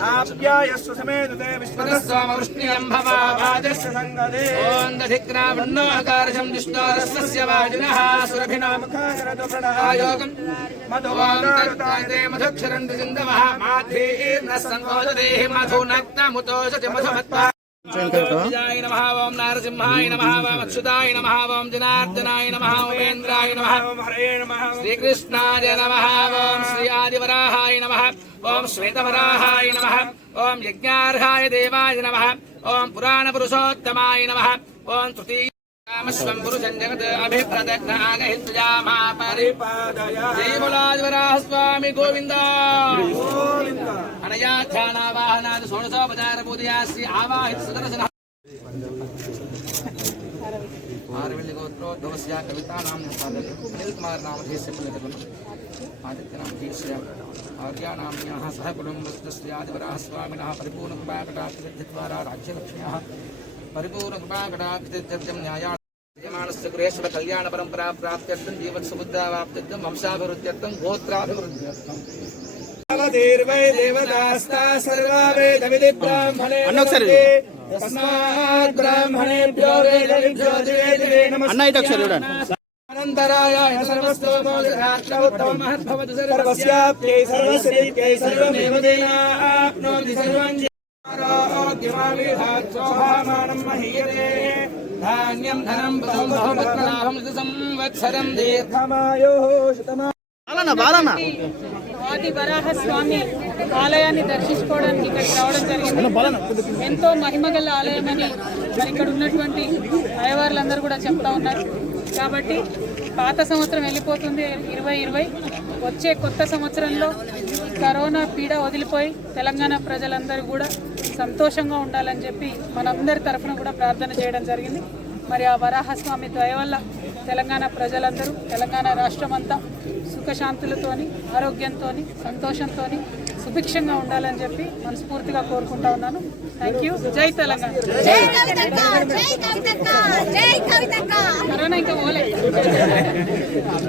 आप्यायस्व समेतते विश्वतस्वामवृष्ण्यं भवावाजस्य संगदे ओं दधिक्रावण्णोऽकारशं दिष्टोरस्वस्य वाजिनः सुरभिनामखागरतो प्रणहायोगं मधुवादारुतायते मधुक्षरन्ति सिन्धवः माधीर्न संवोददेहि मधुनक्तमुतोषति मधुमत्वा विजयाय नमः ओं नारसिंहाय नमः ओं अच्युताय नमः ओं जनार्दनाय नमः उपेन्द्राय नमः ओं हरे नमः श्रीकृष्णाय नमः ओं श्री आदिवराहाय नमः ओं श्वेतवराहाय नमः ओं यज्ञार्हाय देवाय नमः ओं पुराणपुरुषोत्तमाय नमः ओं तृतीय कामस्वं पुरुषं जगत् अभिप्रदग्नागहित्यामा परिपादया जय बोलादिवराह स्वामी गोविन्द अनया ध्यानावाहनादि षोडशोपचार पूजया श्री आवाहित सुदर्शन आरविल्ल गोत्रोद्भवस्य कवितानां अनिल कुमार नामधेयस्य पुण्यतिथि आदित्यनामधेयस्य आर्यानाम्न्याः सह कुटुम्बस्य आदिवराह स्वामिनः परिपूर्णकृपाकटाक्षद्वारा राज्यलक्ष्म्याः परिपूर्णकृपाकटाक्षत्यर्थं न्याया यजमानस्य गृहेश्वर कल्याण परंपरा प्राप्त्यर्थं जीवत्समुद्रावाप्त्यर्थं वंशाभिवृद्ध्यर्थं गोत्राभिवृद्ध्यर्थं देवै देवतास्ता सर्वा वेदविधि ब्राह्मणे तस्मात् ब्राह्मणेभ्यो वेदविभ्यो दिवे नमः अनन्तराय सर्वस्तोमोदरात्तमोत्तममहद्भवतु सर्वस्याप्त्यै सर्वसिद्ध्यै सर्वमेव तेनाप्नोति सर्वं आरोग्यमाविधात् शोभामानं महीयते धान्यं धनं बहुमत्लाभं संवत्सरं दीर्घमायुः शतमा ఆది వరాహ స్వామి ఆలయాన్ని దర్శించుకోవడానికి ఇక్కడికి రావడం జరిగింది. ఎంతో మహిమగల ఆలయమని మరి ఇక్కడ ఉన్నటువంటి అయ్యవార్లందరూ కూడా చెప్తా ఉన్నారు. కాబట్టి పాత సంవత్సరం వెళ్ళిపోతుంది 2020. వచ్చే కొత్త సంవత్సరంలో కరోనా పీడ వదిలిపోయి తెలంగాణ ప్రజలందరూ కూడా సంతోషంగా ఉండాలని చెప్పి మనందరి తరఫున కూడా ప్రార్థన చేయడం జరిగింది. మరి ఆ వరాహస్వామి దయ వల్ల తెలంగాణ ప్రజలందరూ తెలంగాణ రాష్ట్రం అంతా సుఖశాంతులతోని ఆరోగ్యంతోని సంతోషంతోని సుభిక్షంగా ఉండాలని చెప్పి మనస్ఫూర్తిగా కోరుకుంటా ఉన్నాను. Thank you. జై తెలంగాణ. కరోనా ఇంకా పోలే.